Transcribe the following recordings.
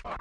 طعم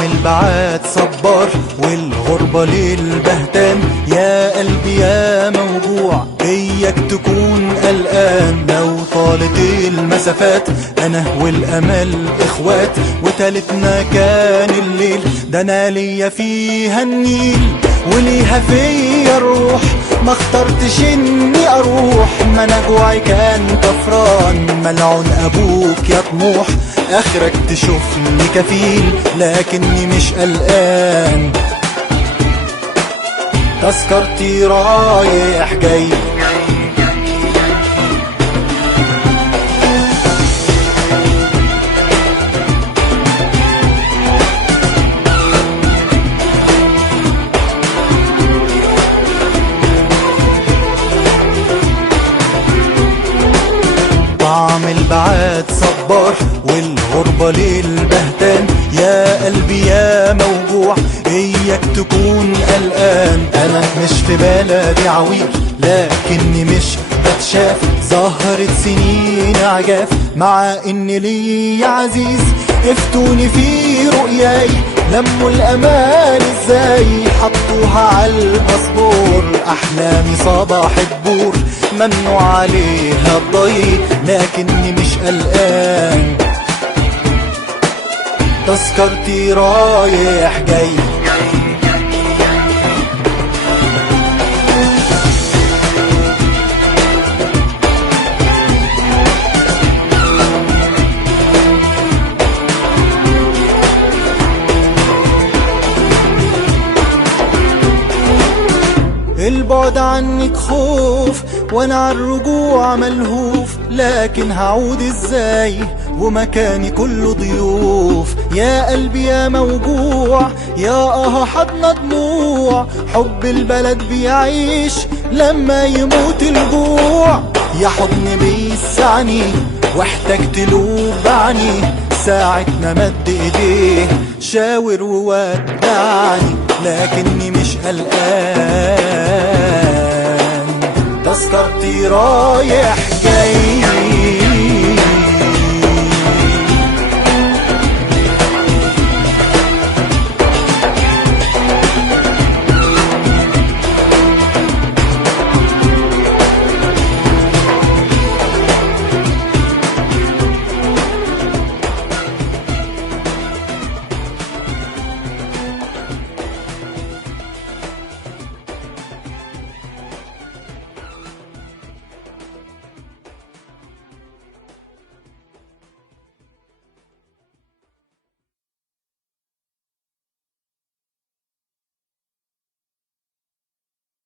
البعاد صبار والغربة للبهتان، يا قلبي يا موجوع إياك تكون قلقان. لو طالت المسافات أنا والأمل إخوات، وتالتنا كان الليل، ده أنا ليا فيها النيل وليها فيا الروح. ما اخترتش اني اروح، ما انا جوعي كان طفران. ملعون ابوك يا طموح، اخرك تشوفني كفيل لكني مش قلقان. تذكرتي رايح جاي، طعم البعاد صبار والغربة للبهتان، يا قلبي يا موجوع إياك تكون قلقان. أنا مش في بلدي عويل لكني مش بتشاف، ظهرت سنين عجاف مع إن لي عزيز. افتوني في رؤياي لموا الأمان ازاي، حطوها عالباسبور. أحلامي صباح الدور ممنوع عليها الضي لكني مش قلقان. تذكرتي رايح جاي، البعد عنك خوف وانا عالرجوع ملهوف، لكن هعود ازاي ومكاني كله ضيوف. يا قلبي يا موجوع يا حضن دموع، حب البلد بيعيش لما يموت الجوع. يا حضن بيسعني واحتجت له بعني، ساعة ما مد ايديه شاور وودعني لكني مش قلقان. تذكرتي رايح جاي.